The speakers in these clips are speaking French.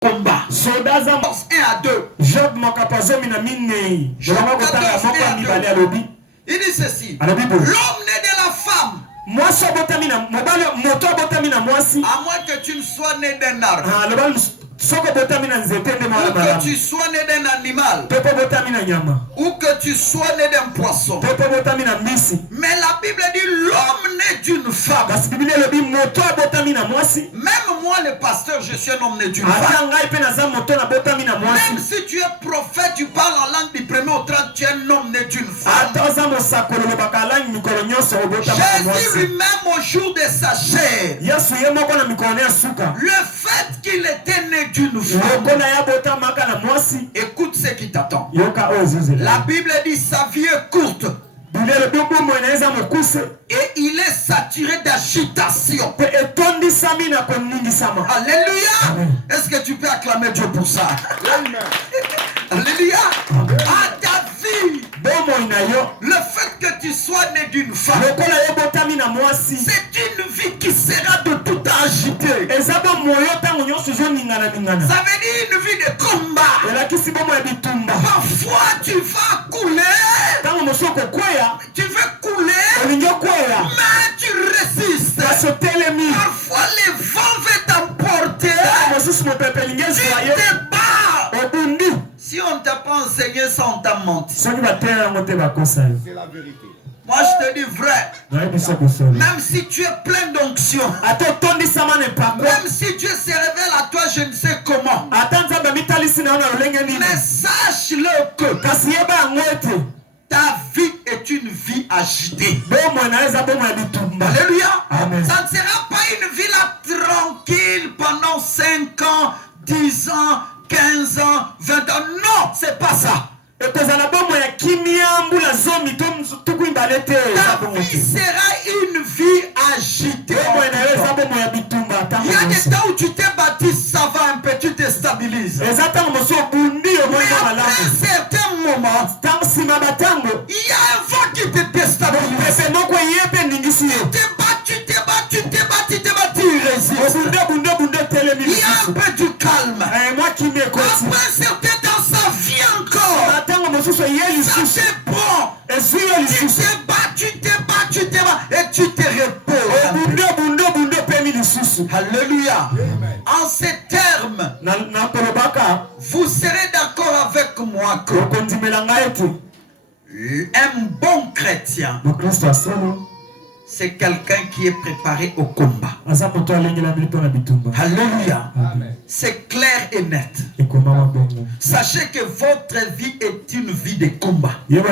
combat. 1 à 2. Job mokapazo minamine. Il dit ceci. L'homme né de la femme. Moi, à moins que tu ne sois né d'un arbre. Ou que tu sois né d'un animal. Ou que tu sois né d'un poisson. Mais la Bible dit l'homme né d'une femme. Même moi le pasteur, je suis un homme né d'une femme. Même si tu es prophète, tu parles en langue du 1er au 30, tu es un homme né d'une femme. Jésus lui-même au jour de sa chair, le fait qu'il était né d'une femme, écoute ce qui t'attend. La Bible dit sa vie est courte et il est saturé d'agitation. Alléluia. Est-ce que tu peux acclamer Dieu pour ça? Alléluia. À ta vie, le fait que tu sois né d'une femme, c'est une vie qui sera de tout agité. Ça veut dire une vie de combat. Parfois tu vas couler. Tu veux couler, mais tu résistes. Parfois les vents veulent t'emporter. Tu te bats. Si on ne t'a pas enseigné ça, on t'a menti. C'est la vérité. Moi je te dis vrai. Même si tu es plein d'onction, même si Dieu se révèle à toi je ne sais comment, mais sache-le que ta vie est une vie agitée. Alléluia. Amen. Ça ne sera pas une vie là tranquille pendant 5 ans, 10 ans, 15 ans, 20 ans. Non, c'est pas ça. Ta vie sera une vie agitée. Il y a des temps où tu t'es bâti, ça va un peu, tu te stabilises. Mais après un certain moment, il y a un vent qui te déstabilise. Tu t'es battu, tu résistes. Il y a un peu du calme. Après un certain temps, ça vient encore. Ça c'est bon. Tu t'es battu, et tu te reposes. Alléluia. En ces termes, vous serez d'accord avec moi que un bon chrétien, c'est quelqu'un qui est préparé au combat. Alléluia. C'est clair et net. Sachez que votre vie est une vie de combat. Sur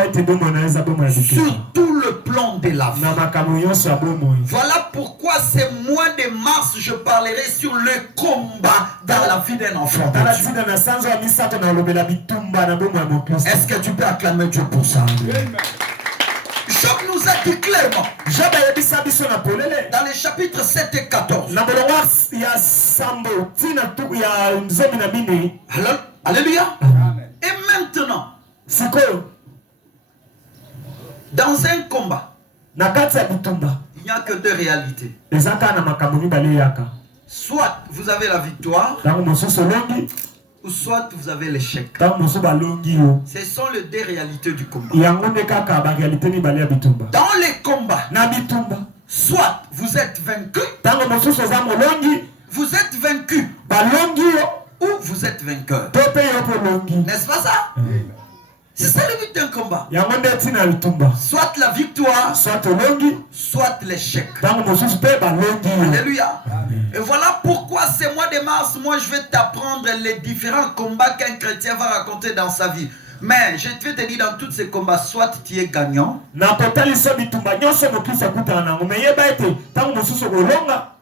tout le plan de la vie. Voilà pourquoi ce mois de mars, je parlerai sur le combat dans la vie d'un enfant de Dieu. Est-ce que tu peux acclamer Dieu pour ça? Job nous a dit clairement dans les chapitres 7 et 14. Alléluia. Et maintenant, dans un combat, il n'y a que 2 réalités. Soit vous avez la victoire, ou soit vous avez l'échec. Ce sont les 2 réalités du combat. Dans les combats, soit vous êtes vaincu, vous êtes vaincu, ou vous êtes vainqueur. N'est-ce pas ça? C'est ça le but d'un combat. Soit la victoire, soit l'échec. Alléluia. Et voilà pourquoi ce mois de mars, moi je vais t'apprendre les différents combats qu'un chrétien va raconter dans sa vie. Mais je vais te dire dans tous ces combats, soit tu es gagnant,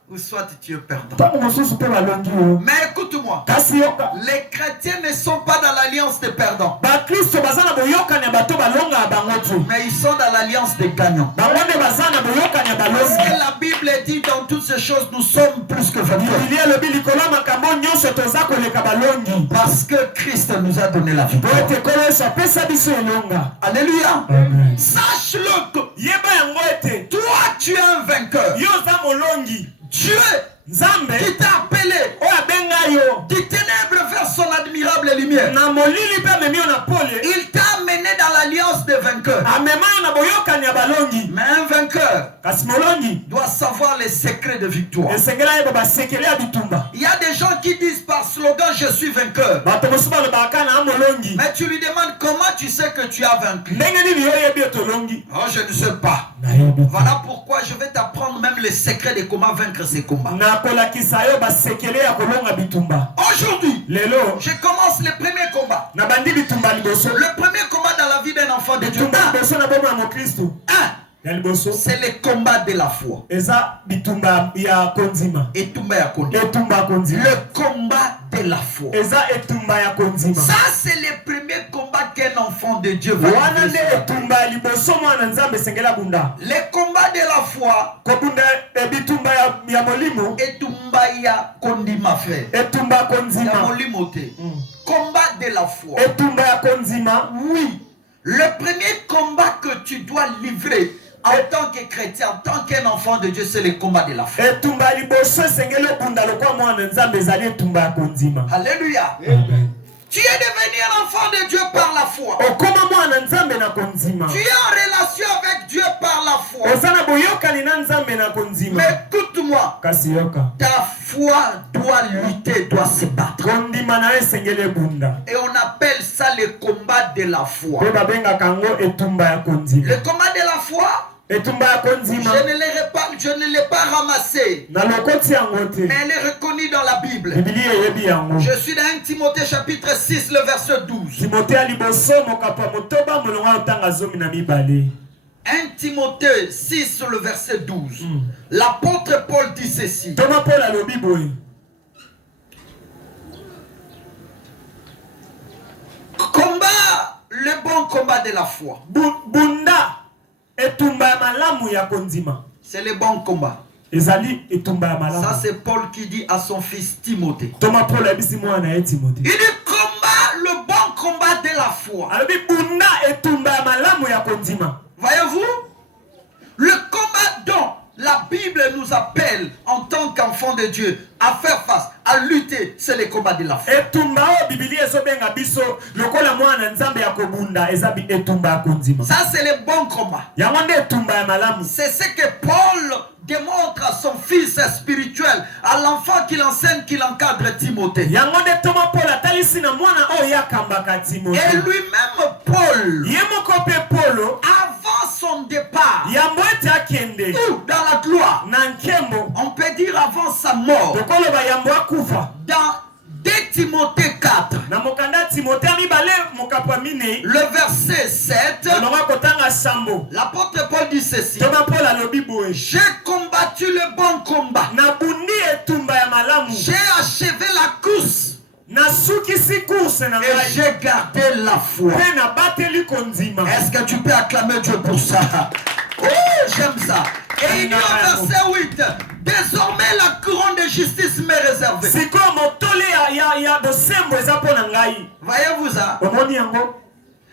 ou soit tu es perdant. Mais écoute-moi, les chrétiens ne sont pas dans l'alliance des perdants, mais ils sont dans l'alliance des gagnants. Parce que la Bible dit dans toutes ces choses, nous sommes plus que vainqueurs. Parce que Christ nous a donné la victoire. Alléluia. Sache-le que toi tu es un vainqueur. Dieu qui t'a appelé du ténèbre lumière. Il t'a amené dans l'alliance des vainqueurs. Mais un vainqueur doit savoir les secrets de victoire. Il y a des gens qui disent par slogan je suis vainqueur. Mais tu lui demandes comment tu sais que tu as vaincu. Oh, je ne sais pas. Voilà pourquoi je vais t'apprendre même les secrets de comment vaincre ces combats. Aujourd'hui, je commence le premier combat. Le premier combat dans la vie d'un enfant de Dieu. C'est le combat de la foi. Le combat de la foi. Ça, c'est le premier combat qu'un enfant de Dieu va vivre. Le combat de la foi. Etumba ya kondima, frère. Combat de la foi. Oui. Le premier combat que tu dois livrer en tant que chrétien, en tant qu'un enfant de Dieu, c'est le combat de la foi. Alléluia. Tu es devenu un enfant de Dieu par la foi. Tu es en relation avec Dieu par la foi. Mais écoute-moi, ta foi doit lutter, doit se battre. Et on appelle ça le combat de la foi. Le combat de la foi, je ne l'ai pas ramassé, mais elle est reconnue dans la Bible. Je suis dans 1 Timothée chapitre 6, le verset 12. 1 Timothée 6, le verset 12. L'apôtre Paul dit ceci. Combat, le bon combat de la foi. C'est le bon combat. Ça, c'est Paul qui dit à son fils Timothée. Il dit combat, le bon combat de la foi. Voyez-vous, le combat dont la Bible nous appelle en tant qu'enfants de Dieu à faire face, à lutter, c'est le combat de la foi. Ça, c'est le bon combat. C'est ce que Paul démontre à son fils spirituel, à l'enfant qu'il enseigne, qu'il encadre, Timothée. Et lui-même Paul, avant son départ, ou dans la gloire, on peut dire avant sa mort, dans 2 Timothée 4, le verset 7, l'apôtre Paul dit ceci: j'ai combattu le bon combat, j'ai achevé la course, et j'ai gardé la foi. Est-ce que tu peux acclamer Dieu pour ça? Oh, j'aime ça. Et il dit au verset 8: désormais la couronne de justice m'est réservée. Voyez-vous ça?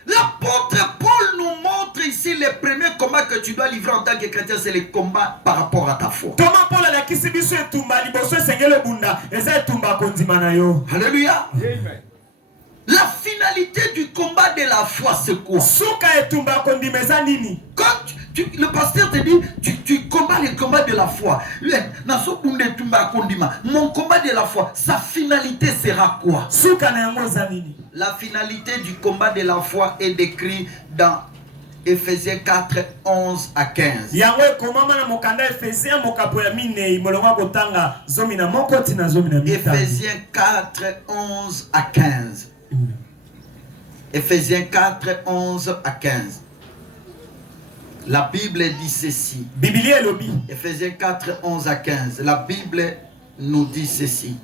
L'apôtre Paul nous montre ici le premier combat que tu dois livrer en tant que chrétien, c'est le combat par rapport à ta foi. Alléluia. La finalité du combat de la foi, c'est quoi? Quand le pasteur te dit, tu combats le combat de la foi. Mon combat de la foi, sa finalité sera quoi? La finalité du combat de la foi est décrite dans Ephésiens 4, 11 à 15. Ephésiens 4, 11 à 15. Ephésiens 4, 11 à 15. La Bible dit ceci. Ephésiens 4, 11 à 15. La Bible nous dit ceci.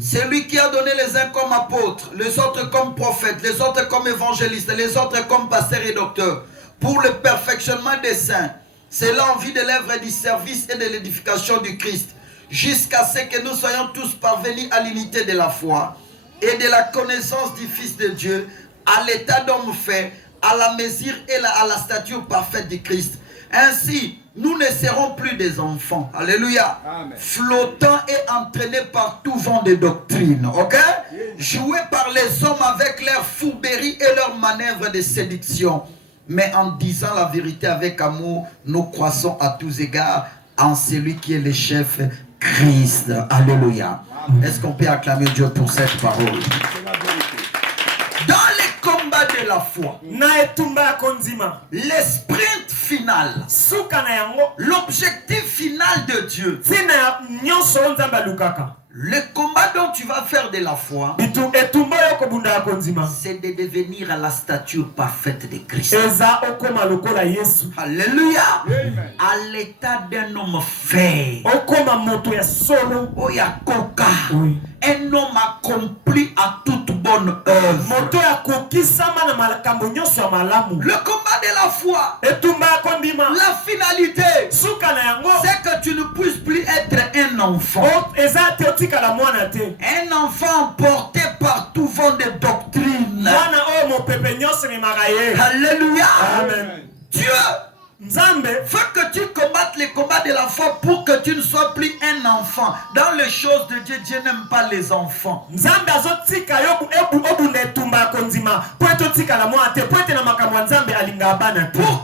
C'est lui qui a donné les uns comme apôtres, les autres comme prophètes, les autres comme évangélistes, les autres comme pasteurs et docteurs, pour le perfectionnement des saints. C'est l'envie de l'œuvre du service et de l'édification du Christ, jusqu'à ce que nous soyons tous parvenus à l'unité de la foi et de la connaissance du Fils de Dieu, à l'état d'homme fait, à la mesure et à la stature parfaite du Christ. Ainsi, nous ne serons plus des enfants, alléluia, flottants et entraînés par tout vent de doctrine, ok? joués par les hommes avec leurs fourberies et leurs manœuvres de séduction. Mais en disant la vérité avec amour, nous croissons à tous égards en celui qui est le chef, Christ. Alléluia. Est-ce qu'on peut acclamer Dieu pour cette parole? Dans les combats de la foi, le sprint final, l'objectif final de Dieu, le combat dont tu vas faire de la foi, c'est de devenir à la stature parfaite de Christ. Alléluia. À l'état d'un homme fait. Un homme accompli à toute bonne œuvre. Le combat de la foi, la finalité, c'est que tu ne puisses plus être un enfant. Un enfant porté par tout vent de doctrine. Alléluia. Amen. Dieu veut que tu combattes les combats de la foi pour que tu ne sois plus un enfant. Dans les choses de Dieu, Dieu n'aime pas les enfants. Pour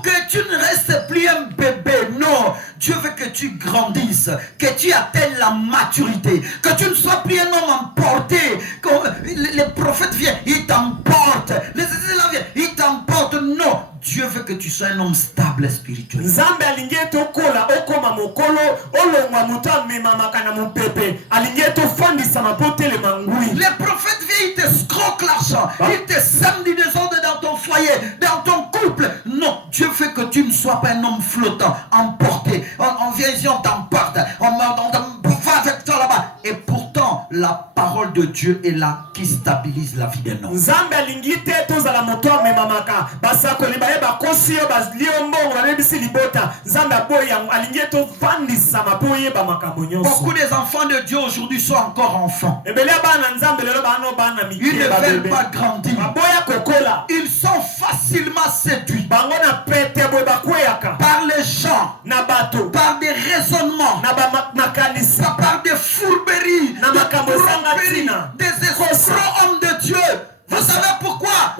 que tu ne restes plus un bébé, non. Dieu veut que tu grandisses, que tu atteignes la maturité, que tu ne sois plus un homme emporté. Les prophètes viennent, ils t'emportent. Les églises viennent, ils t'emportent. Non. Dieu veut que tu sois un homme stable spirituellement. Les prophètes viennent, ils te scroquent l'argent, ils te sèment du désordre dans ton foyer, dans ton couple. Non, Dieu veut que tu ne sois pas un homme flottant, emporté. On vient ici, on t'emporte, on va avec toi là-bas. Et pourtant, la parole de Dieu est là qui stabilise la vie d'un homme. Beaucoup des enfants de Dieu aujourd'hui sont encore enfants. Ils ne veulent pas grandir. Ils sont facilement séduits par les gens, par des raisonnements, par des fourberies, des escrocs hommes de Dieu. Vous savez pourquoi?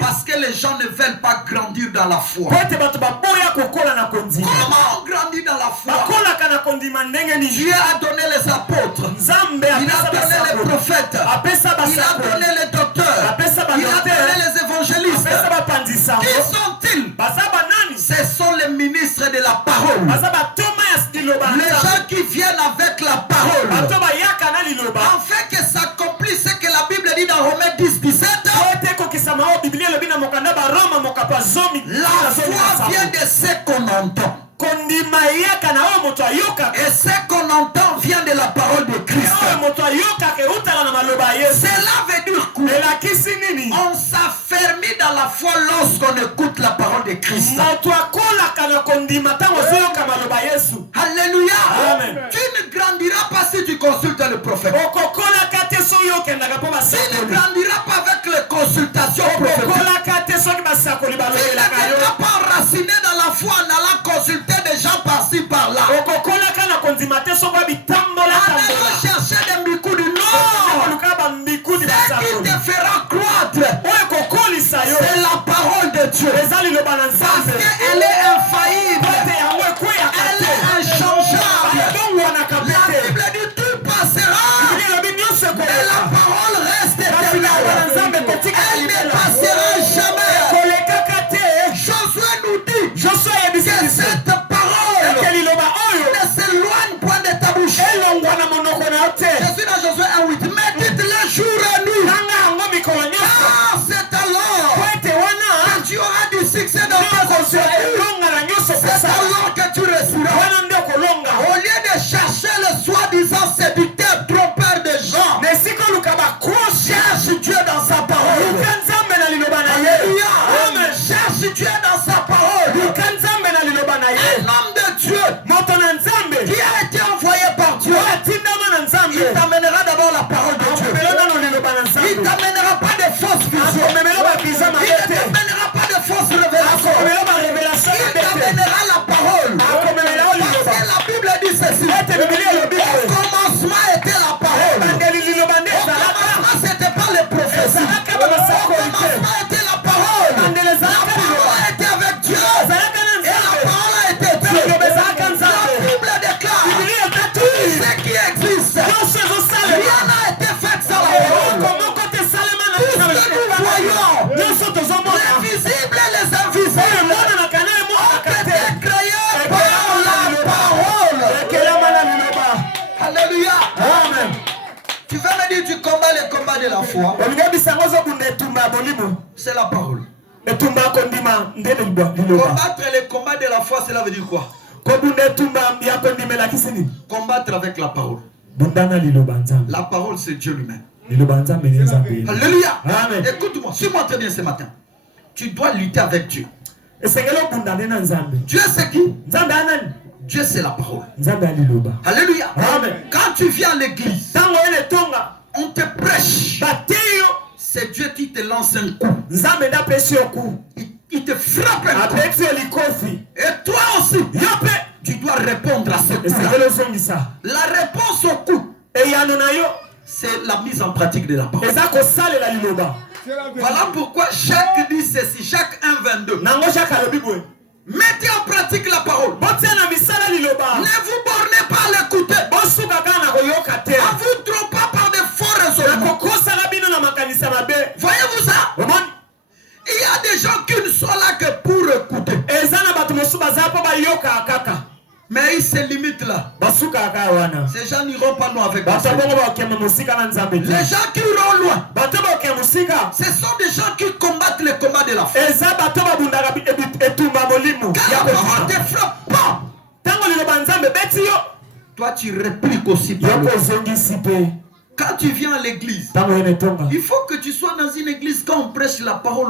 Parce que les gens ne veulent pas grandir dans la foi. Comment on grandit dans la foi? Dieu a donné les apôtres, il a donné les prophètes, il a donné les docteurs, il a donné les évangélistes. Qui sont-ils? Ce sont les ministres de la parole. Les gens qui viennent avec la parole. Afin que s'accomplisse ce que la Bible dit dans Romains 10, 17. La foi vient de ce qu'on entend. Et ce qu'on entend vient de la parole de Christ. Cela veut dire quoi? On s'affermit dans la foi lorsqu'on écoute la parole de Christ. Alléluia. Amen. Tu ne grandiras pas si tu consultes le prophète. Tu ne grandiras pas avec les consultations prophétiques. Tu ne grandiras pas enraciné dans la foi en allant consulter des gens par-ci par-là. En allant chercher des micous du Nord. Ce qui te fera croître, c'est la parole de Dieu. Parce qu'elle est infaillible. Elle est inchangeable. La Bible dit tout passera. Mais la parole reste éternelle. Elle ne passera jamais. Josué nous dit que cette parole ne s'éloigne point de ta bouche. Je suis dans Josué 1:8. Mais dites-le jour et nuit. Ah, c'est alors que tu auras du succès dans tes objectifs. C'est alors que tu réussiras. Au lieu de chercher le soi-disant séducteur, trompeur de gens, cherche Dieu dans sa parole. Alléluia. Cherche Dieu dans sa parole. Un homme de Dieu qui a été envoyé par Dieu, il t'amènera d'abord la parole de Dieu. Il t'amènera pas de fausses visions. Il ne t'amènera pas de fausses révélations. Il t'amènera la parole. Parce que la Bible dit ceci. Au commencement était la parole. Au commencement, c'était pas de la foi, c'est la parole. Combattre les combats de la foi, cela veut dire quoi? Combattre avec la parole. La parole, c'est Dieu lui-même. Alléluia. Écoute-moi, suis-moi très bien ce matin. Tu dois lutter avec Dieu. Dieu c'est qui? Dieu c'est la parole. Alléluia. Quand tu viens à l'église, on te prêche. C'est Dieu qui te lance un coup. Il te frappe un coup. Et toi aussi, tu dois répondre à ce coup. La réponse au coup, c'est la mise en pratique de la parole. Voilà pourquoi Jacques dit ceci, Jacques 1:22. Mettez en pratique la parole. Ne vous bornez pas à l'écouter. En vous trompant par de faux raisonnements. Voyez-vous ça? Il y a des gens qui ne sont là que pour écouter. Mais ils se limitent là. Ces gens n'iront pas loin avec nous. Les gens qui iront loin, ce sont des gens qui combattent les combats de la foi. Car la parole te frappe pas. Toi tu répliques aussi. Quand tu viens à l'église, il faut que tu sois dans une église. Quand on prêche la parole,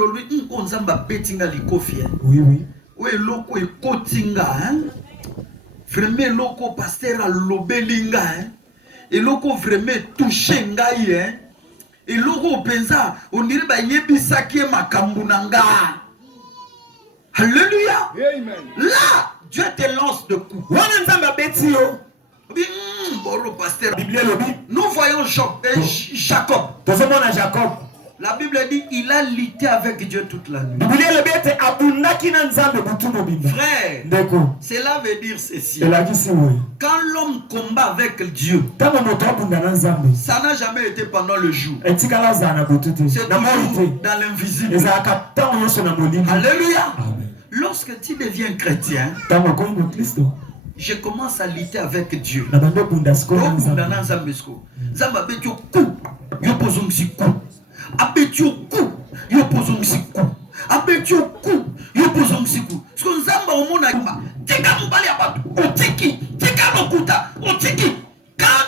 on zamba betinga likofi. Oui, oui. Oui, loko e kotinga, hein. Vraiment loko pasteur a lobelinga, hein. Et loko vraiment touché ngai, hein. Et loko pensa, on dirait ba yebisa ki makambunanga. Alléluia. Amen. Là, Dieu te lance de coups. Nous voyons Jacob. La Bible dit il a lutté avec Dieu toute la nuit. Frère, cela veut dire ceci. Quand l'homme combat avec Dieu, ça n'a jamais été pendant le jour. C'est toujours dans l'invisible. Alléluia. Lorsque tu deviens chrétien, je commence à lutter avec Dieu. Quand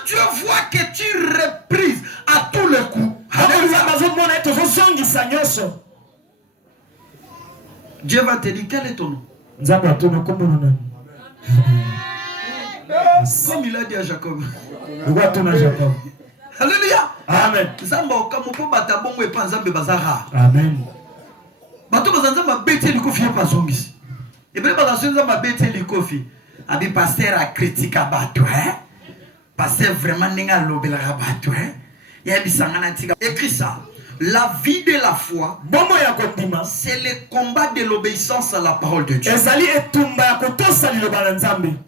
Dieu voit que tu reprises à tous les coups, Dieu va te dire quel est ton nom. Comme il a dit à Jacob. Alléluia. Amen. Amen. Abi pasteur a critiqué abattu, hein? Pasteur vraiment n'enga lobela abattu, hein? Ya bisangana tika. Écris ça. La vie de la foi, c'est le combat de l'obéissance à la parole de Dieu.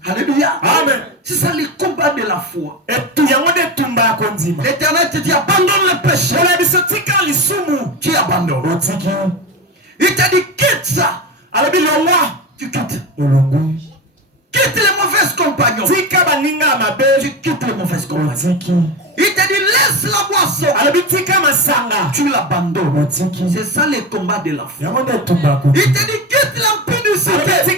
Alléluia. Amen. C'est ça le combat de la foi. L'Éternel te dit abandonne le péché. Tu abandonnes. Il t'a dit quitte ça. Tu quittes. Quitte les mauvaises compagnons. Tu quittes les mauvaises compagnons. Il te dit laisse la boisson. Tu l'abandonnes. C'est ça le combat de la foi. Il te dit quitte l'impudicité.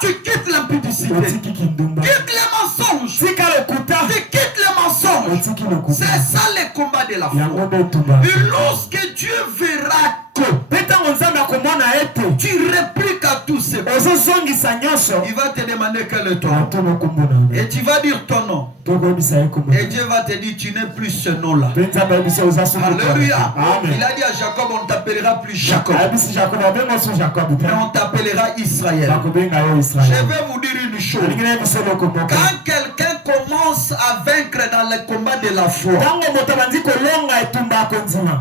Tu quittes l'impudicité. Quitte les mensonges. Tu quittes les mensonges. C'est ça le combat de la foi. Et lorsque Dieu verra que tu répliques à tous ces mots, il va te demander quel est ton nom. Et tu vas dire ton nom. Et Dieu va te dire tu n'es plus ce nom-là. Alléluia. Il a dit à Jacob on ne t'appellera plus Jacob, mais on t'appellera Israël. Je vais vous dire une chose. Quand quelqu'un commence à vaincre dans le combat de la foi,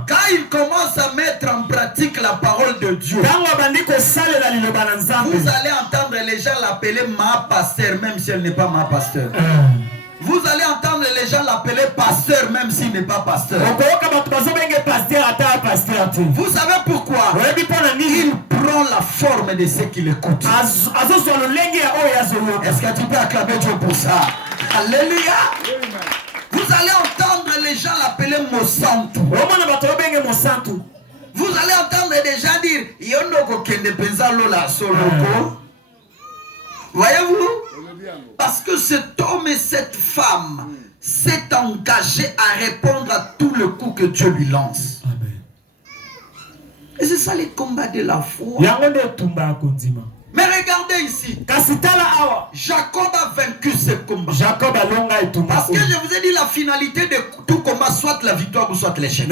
quand il commence à mettre en pratique la parole de Dieu, vous allez entendre les gens l'appeler ma pasteur, même si elle n'est pas ma pasteur. Vous allez entendre les gens l'appeler pasteur même s'il n'est pas pasteur. Vous savez pourquoi? Il prend la forme de ceux qui l'écoutent. Est-ce que tu peux acclamer Dieu pour ça? Alléluia. Vous allez entendre les gens appelé Monsanto. Vous allez entendre des gens dire Yondoko Kende Penza Lola Soloko. Voyez-vous? Parce que cet homme et cette femme s'est engagé à répondre à tout le coup que Dieu lui lance. Amen. Et c'est ça les combats de la foi. Mais regardez ici. Jacob a vaincu ce combat. Parce que je vous ai dit la finalité de tout combat, soit la victoire ou soit l'échec.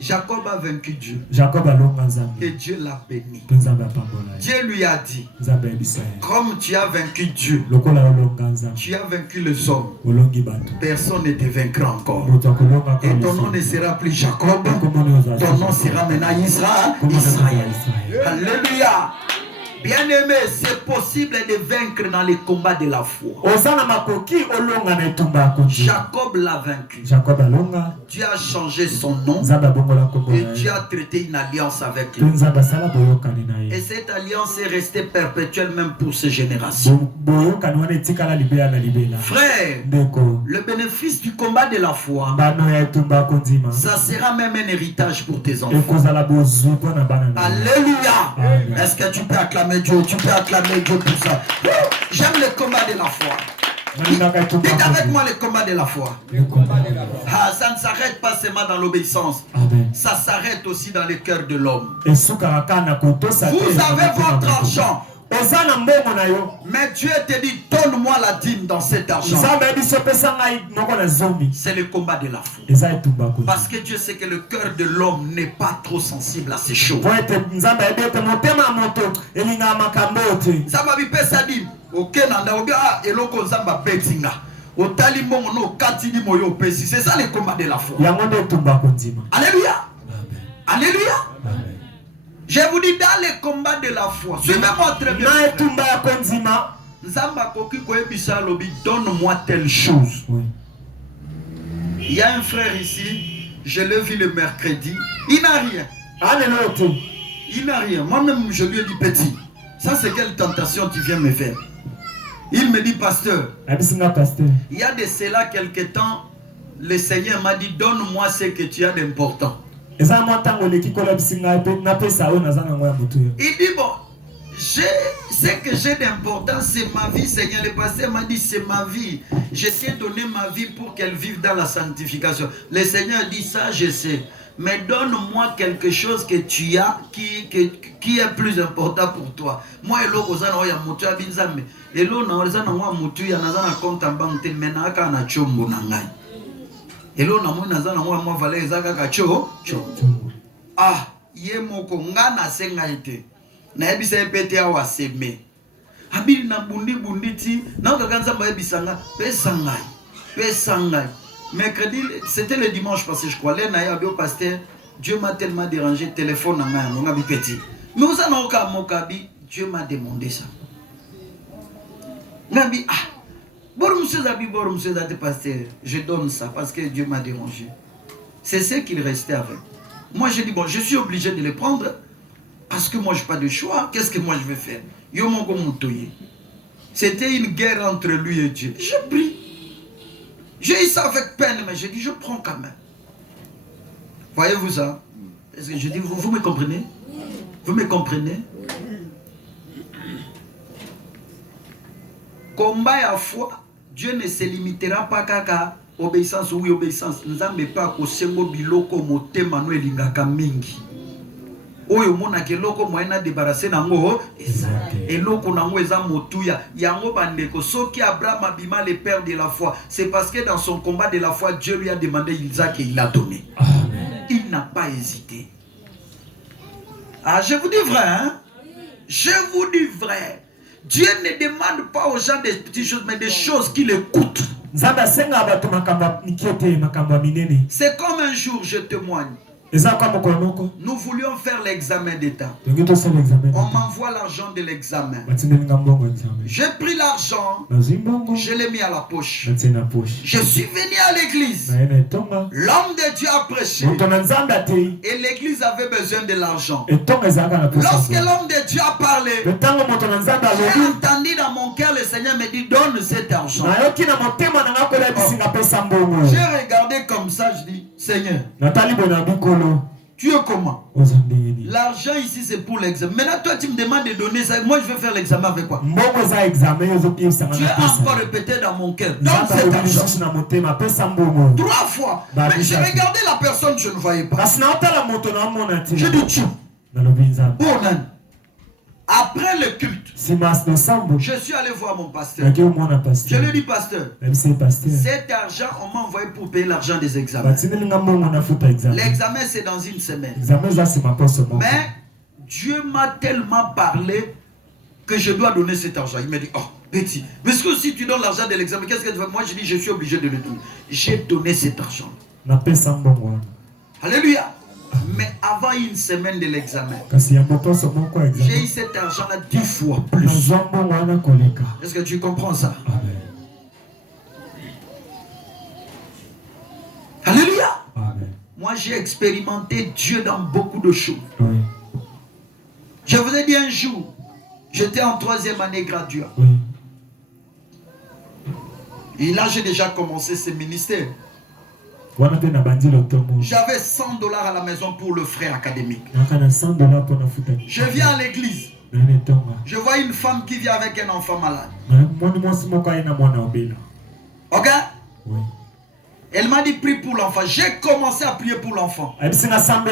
Jacob a vaincu Dieu. Et Dieu l'a béni. Dieu lui a dit, comme tu as vaincu Dieu, tu as vaincu les hommes. Personne ne te vaincra encore. Et ton nom ne sera plus Jacob. Ton nom sera maintenant Israël. Alléluia. Bien-aimé, c'est possible de vaincre dans les combats de la foi. Jacob l'a vaincu. Dieu a changé son nom et Dieu a traité une alliance avec lui. Et cette alliance est restée perpétuelle même pour ces générations. Frère, le bénéfice du combat de la foi, ça sera même un héritage pour tes enfants. Alléluia. Est-ce que tu peux acclamer Dieu? Tu peux acclamer Dieu pour ça. J'aime le combat de la foi. Dites avec moi le combat de la foi. Ah, ça ne s'arrête pas seulement dans l'obéissance. Ça s'arrête aussi dans le cœur de l'homme. Vous avez votre argent. Mais Dieu te dit, donne-moi la dîme dans cet argent. C'est le combat de la foi. Parce que Dieu sait que le cœur de l'homme n'est pas trop sensible à ces choses. Ça m'a dit, ça dit, ok, c'est ça le combat de la foi. Alléluia. Alléluia. Je vous dis dans les combats de la foi. Suivez-moi très bien. Donne-moi telle chose. Il y a un frère ici, je l'ai vu le mercredi. Il n'a rien. Il n'a rien. Moi-même, je lui ai dit petit. Ça, c'est quelle tentation tu viens me faire? Il me dit, pasteur, il y a de cela quelque temps, le Seigneur m'a dit, donne-moi ce que tu as d'important. Il dit, bon, ce que j'ai d'important, c'est ma vie, Seigneur. Le pasteur m'a dit, c'est ma vie. Je t'ai donné ma vie pour qu'elle vive dans la sanctification. Le Seigneur dit, ça, je sais. Mais donne-moi quelque chose que tu as qui est plus important pour toi. Moi, je ah, yemoko ngana senga ite. Na ebisa epete awa seme. Habili na bundi bunditi, na okaganza ba ebisanga, pesangai. Mercredi, c'était le dimanche passé, je crois. Là, na au pasteur, Dieu m'a tellement dérangé, téléphone en main, mon ami petit. Mais où ça n'a aucun mokabi, Dieu m'a demandé ça. Nabi, ah, borum se zabi pasteur, je donne ça parce que Dieu m'a dérangé. C'est ce qu'il restait avec. Moi, je dis, bon, je suis obligé de les prendre parce que moi, je n'ai pas de choix. Qu'est-ce que moi, je vais faire? C'était une guerre entre lui et Dieu. Je prie. J'ai eu ça avec peine, mais j'ai dit, je prends quand même. Voyez-vous ça? Est-ce que je dis, vous me comprenez? Vous me comprenez? Combat à foi, Dieu ne se limitera pas qu'à obéissance, oui, obéissance. Nous n'avons pas qu'au sengo biloko motema no elingaka mingi. Oyo mona ke loko moyena débarrasser nango eloko nango eza motuya yango bandeko soki Abraham abima le père de la foi, c'est parce que dans son combat de la foi Dieu lui a demandé Isaac et il l'a donné. Amen. Il n'a pas hésité. Ah, je vous dis vrai, hein? Je vous dis vrai. Dieu ne demande pas aux gens des petites choses, mais des choses qui les coûtent. C'est comme un jour, je témoigne. Nous voulions faire l'examen d'État. On m'envoie l'argent de l'examen. J'ai pris l'argent, je l'ai mis à la poche. Je suis venu à l'église. L'homme de Dieu a prêché. Et l'église avait besoin de l'argent. Lorsque l'homme de Dieu a parlé, j'ai entendu dans mon cœur le Seigneur me dit donne cet argent. J'ai regardé comme ça, je dis Seigneur, tu es comment? L'argent ici c'est pour l'examen. Maintenant toi tu me demandes de donner ça. Moi je vais faire l'examen avec quoi? Tu as encore répété dans mon cœur. Donne cet argent. 3 fois. Mais j'ai regardé la personne, je ne voyais pas. J'ai dit tu. Après le culte, je suis allé voir mon pasteur. Je lui ai dit, pasteur, cet argent, on m'a envoyé pour payer l'argent des examens. L'examen, c'est dans une semaine. Mais Dieu m'a tellement parlé que je dois donner cet argent. Il m'a dit, oh, petit, mais est-ce que si tu donnes l'argent de l'examen, qu'est-ce que tu veux? Moi, je dis, je suis obligé de le donner. J'ai donné cet argent. Alléluia. Mais avant une semaine de l'examen, j'ai eu cet argent-là 10 fois plus. Est-ce que tu comprends ça? Alléluia. Moi, j'ai expérimenté Dieu dans beaucoup de choses. Je vous ai dit un jour, j'étais en 3e année graduée. Et là, j'ai déjà commencé ce ministère. J'avais $100 à la maison pour le frais académique. Je viens à l'église. Je vois une femme qui vient avec un enfant malade. Ok? Elle m'a dit prie pour l'enfant. J'ai commencé à prier pour l'enfant. J'entends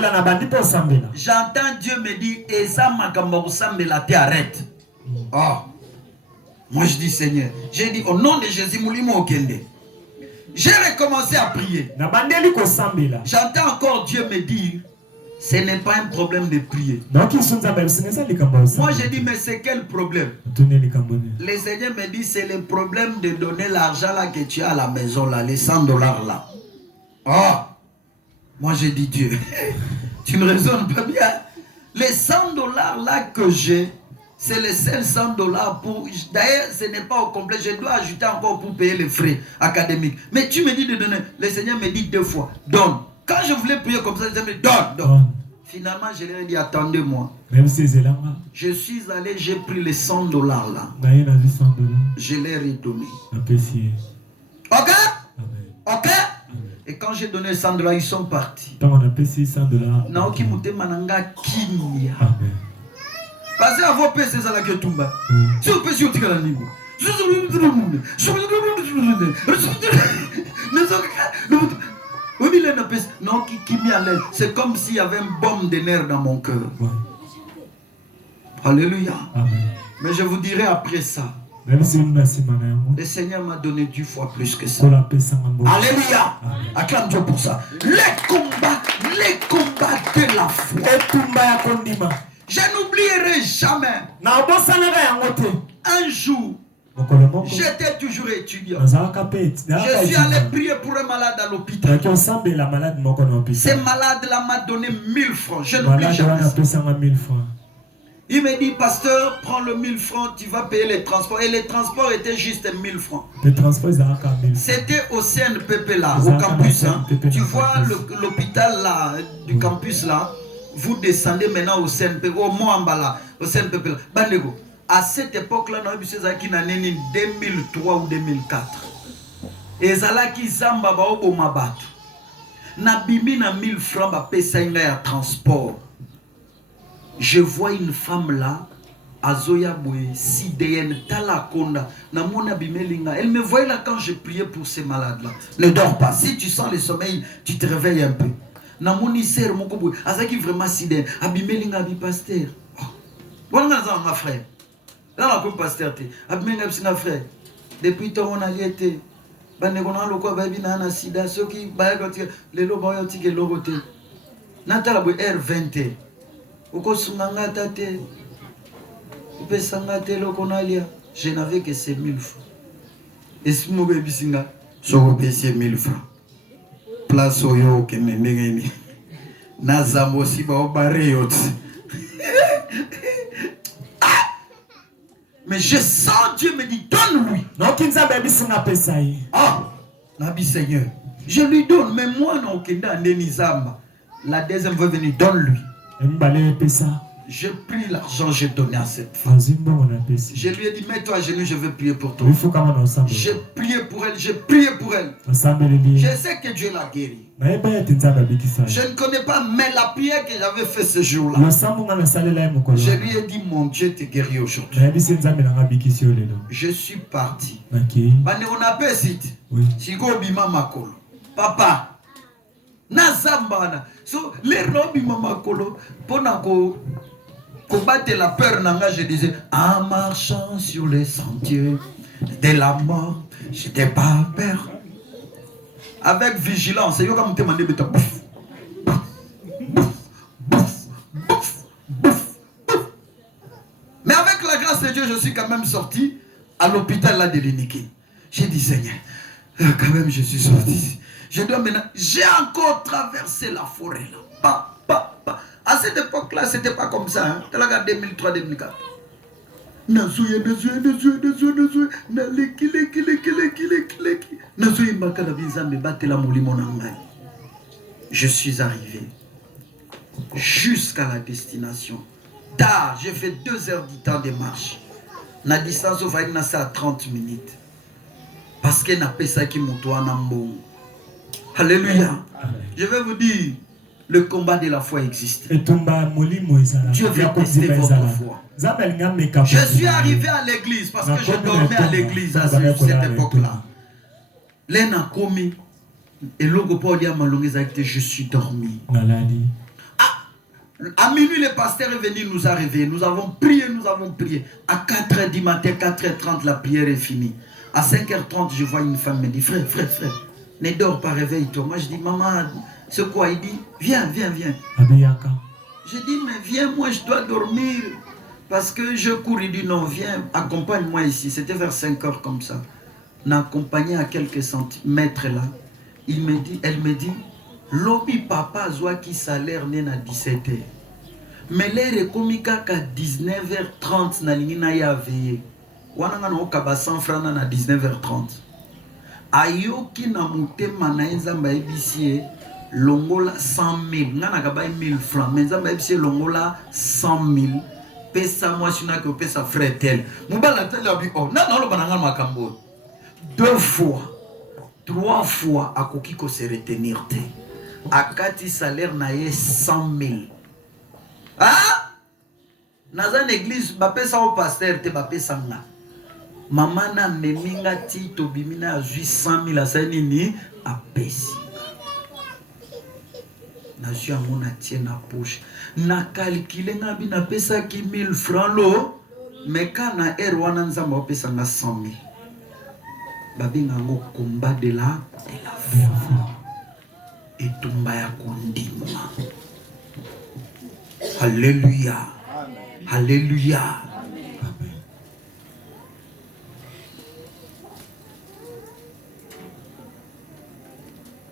Dieu me dire Eza makambo sambela te arrête. Oh. Moi je dis Seigneur. J'ai dit au nom de Jésus Moulimo Okende. J'ai recommencé à prier. J'entends encore Dieu me dire, ce n'est pas un problème de prier. Moi j'ai dit, mais c'est quel problème? Le Seigneur me dit, c'est le problème de donner l'argent là que tu as à la maison là, les $100 là. Oh! Moi j'ai dit, Dieu, tu ne raisonnes pas bien. Les $100 là que j'ai, c'est les seuls $100 pour... D'ailleurs, ce n'est pas au complet. Je dois ajouter encore pour payer les frais académiques. Mais tu me dis de donner. Le Seigneur me dit 2 fois. Donne. Quand je voulais prier comme ça, je me dis donne. Finalement, je lui ai dit attendez-moi. Je suis allé, j'ai pris les $100 là. Je les ai redonnés. Ok? Ok? Et quand j'ai donné $100, ils sont partis. Naoki Mutema Nanga Kimia. Parce que vos pères, c'est ça là que tombe. Si vous pêchez au tigre niveau. C'est comme s'il y avait une bombe de nerfs dans mon cœur. Alléluia. Mais je vous dirai après ça. Le Seigneur m'a donné 10 fois plus que ça. Alléluia. Acclame Dieu pour ça. Les combats de la foi. Je n'oublierai jamais. Un jour, j'étais toujours étudiant. Je suis allé prier pour un malade à l'hôpital. Ce malade-là m'a donné 1000 francs. Je n'oublie jamais ça. Il me dit, pasteur, prends le 1000 francs, tu vas payer les transports. Et les transports étaient juste 1000 francs. C'était au CNPP là, au campus. Hein. Tu vois l'hôpital là, du campus là. Vous descendez maintenant au CNPP, au Moambala, au CNPP. Bandego. À cette époque-là, nous avons 2003 ou 2004. Et Zalaki Zamba ba obo mabatu. Na bimbi na 1000 francs ba pesa inga ya transport. Je vois une femme là, Azoya Boye, Sidéenne, Talakonda, Namona Bimelinga. Elle me voyait là quand je priais pour ces malades-là. Ne dors pas. Si tu sens le sommeil, tu te réveilles un peu. Namoni ser mon kobo, Azaki vraiment Sidéenne, Abimelinga bi pasteur. Voilà ma frère. Là la comme pasteur te. Abimelinga bi frère. Depuis ton on a été. Bande kona loko baby na na sida soki ba goti le lobo yo tike lobo te. Natala bo R20. Uko sunganga tate. Je n'avais que ces 1000 francs. Et si mon bébé singa, je vais payer 1000 francs. Place au yo que me Nazambo si ba obareyot. Mais je sens Dieu me dit donne-lui. Ah, Nabi Seigneur, je lui donne, mais moi non kenda Nenizamba. La deuxième va venir, donne-lui. J'ai pris l'argent, j'ai donné à cette femme. Je lui ai dit, mets-toi à genoux, je veux prier pour toi. J'ai prié pour elle, j'ai prié pour elle. Je sais que Dieu l'a guéri. Je ne connais pas, mais la prière que j'avais faite ce jour-là, je lui ai dit, mon Dieu te guérit aujourd'hui. Je suis parti. On a pas site. Papa. Nazambana. So, les robes mamakolo, ponako, combattre la peur nanga, je disais, en marchant sur les sentiers de la mort, je n'ai pas peur. Avec vigilance, c'est comme te demander, bouf, bouf, bouf, bouf, bouf, bouf. Mais avec la grâce de Dieu, je suis quand même sorti à l'hôpital là de l'Iniqué. J'ai dit, Seigneur, quand même je suis sorti. Je dois maintenant, j'ai encore traversé la forêt là. À cette époque-là, c'était pas comme ça. Hein. Tu regardes 2003-2004. Je suis arrivé jusqu'à la destination. Tard, j'ai fait 2 heures du temps de marche. La distance au Vaïna, c'est à 30 minutes. Parce qu'il n'a pas ça qui m'entoure en bon. Alléluia. Je vais vous dire, le combat de la foi existe. Dieu veut tester votre foi. Je suis arrivé à l'église parce que je dormais à l'église à cette époque-là. L'un commis et je suis dormi. À minuit, le pasteur est venu nous a réveillés. Nous avons prié. À 4h du matin, 4h30, la prière est finie. À 5h30, je vois une femme me dit, frère. Ne dors pas, réveille-toi. Moi, je dis, maman, c'est quoi? Il dit, viens. Je dis, mais viens, moi, je dois dormir. Parce que je cours. Il dit, non, viens, accompagne-moi ici. C'était vers 5 heures comme ça. On a accompagné à quelques centimètres là. Elle me dit, lobby papa, zoa qui salaire n'est à 17h. Mais l'air est comique à 19h30, na lingina ya veillé. Wananga no kaba 100 francs à 19h30. Ayoki na mutema na nzamba ebisie longola 100 000 ngana kaba 1000 francs mais nzamba ebisie longola 100 000 pesa moi sina que pesa frère tel mubala tel abi oh na lo bananga makambo 2 fois 3 fois akoki ko se retenir te akati salaire na ye 100 000 ah naza l'église ba pesa au pasteur te ba pesa nga maman na meminga ti to bimina a 800 000 asani ni a pesi. Na suis à mon atien na poche. Na calculé na bi na pesa ki 1000 francs lo. Mais quand na wana nzamba pesa na 100 000. Babi ngo combat de la foi. Et tumba ya kondima. Alléluia. Alléluia.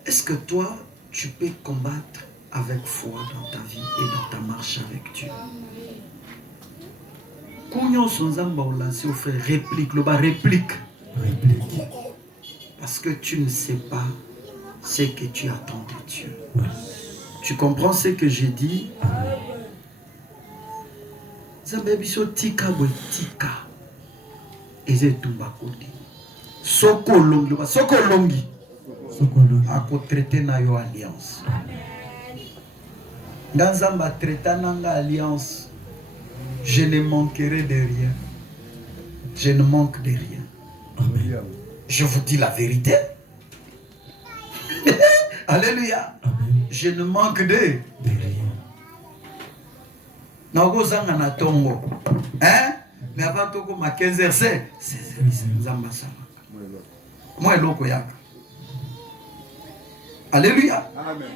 Est-ce que toi, tu peux combattre avec foi dans ta vie et dans ta marche avec Dieu? Réplique. Parce que tu ne sais pas ce que tu attends de Dieu. Tu comprends ce que j'ai dit? Sokolongi. A traiter na yo alliance. Nganzamba traiter nanga alliance. Je ne manquerai de rien. Je ne manque de rien. Amen. Je vous dis la vérité. Alléluia. Amen. Je ne manque de rien. Nagozanga na tongo. Hein? Mais avant toko ma 15h c'est nzamba sama. Moi loko yaka. Alléluia. Amen.